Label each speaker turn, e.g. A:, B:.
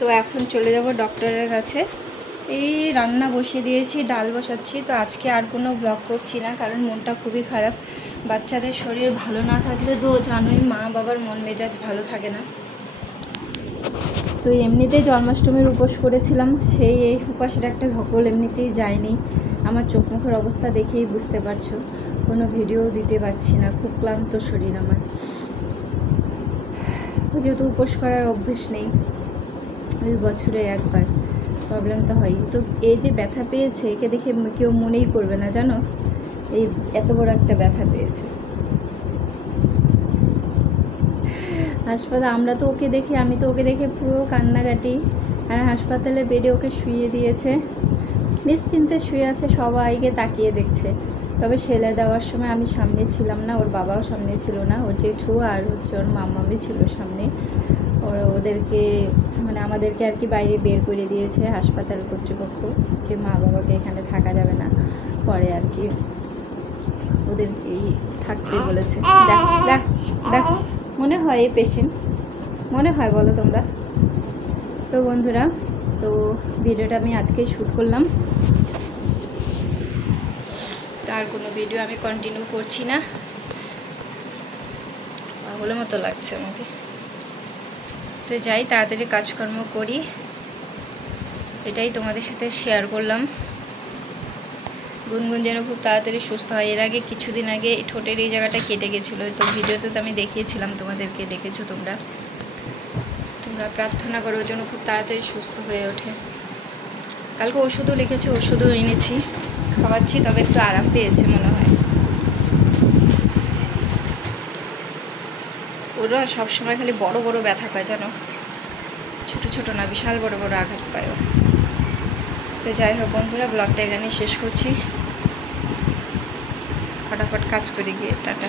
A: তো এখন চলে যাব ডক্টরের কাছে। এই রান্না বসিয়ে দিয়েছি, ডাল বসাচ্ছি। তো আজকে আর কোনো ব্লগ করছি না, কারণ মনটা খুবই খারাপ। বাচ্চাদের শরীর ভালো না থাকলে তো জানোই, মা বাবার মন মেজাজ ভালো থাকে না। তো এমনিতেই জন্মাষ্টমীর উপোস করেছিলাম, সেই এই উপাসের একটা ধকল এমনিতেই যায়নি। আমার চোখ মুখের অবস্থা দেখেই বুঝতে পারছ, কোনো ভিডিও দিতে পারছি না, খুব ক্লান্ত শরীর আমার। যেহেতু উপোস করার অভ্যেস নেই। ওই বছরে একবার। প্রবলেম তো হয় তো এই যে ব্যথা পেয়েছে, একে দেখে কেউ মনেই করবে না, জানো? এই এত বড় একটা ব্যথা পেয়েছে। হাসপাতাল আমরা তো ওকে দেখি, আমি তো ওকে দেখে পুরো কান্নাকাটি। আর হাসপাতালে বেডে ওকে শুয়ে দিয়েছে। নিশ্চিন্তে শুয়ে আছে, সবাইকে তাকিয়ে দেখছে। তবে সেলে দেওয়ার সময় আমি সামনে ছিলাম না, ওর বাবাও সামনে ছিল না, ওর জেঠু আর হচ্ছে ওর মাম্মামি ছিল সামনে। ওর ওদেরকে মানে আমাদেরকে আর কি বাইরে বের করে দিয়েছে হাসপাতাল কর্তৃপক্ষ যে মা বাবাকে এখানে থাকা যাবে না, পরে আর কি ওদেরকেই থাকতে বলেছে। দেখ দেখ দেখ, মনে হয় এই পেশেন্ট মনে হয় বলো তোমরা। তো বন্ধুরা, তো ভিডিওটা আমি আজকেই শ্যুট করলাম। তার কোনো ভিডিও আমি কন্টিনিউ করছি না। পাগলের মতো লাগছে আমাকে। তো যাই, তাড়াতাড়ি কাজকর্ম করি। এটাই তোমাদের সাথে শেয়ার করলাম। গুনগুন যেন খুব তাড়াতাড়ি সুস্থ হয়। এর আগে কিছুদিন আগে ঠোঁটের এই জায়গাটা কেটে গেছিল। তো ভিডিওতে তো আমি দেখিয়েছিলাম তোমাদেরকে, দেখেছ তোমরা? তোমরা প্রার্থনা করো জন্য খুব তাড়াতাড়ি সুস্থ হয়ে ওঠে। কালকে ওষুধও লিখেছে, ওষুধও এনেছি। খাওয়াচ্ছি, তবে একটু আরাম পেয়েছে মনে হয়। ওরা সবসময় খালি বড় বড় ব্যথা পায়, জানো? ছোট ছোট না, বিশাল বড় বড় আঘাত পায় ও। তো যাই হোক বন্ধুরা, ব্লগটা এখানে শেষ করছি। ফটাফট কাজ করে গিয়ে, টাটা।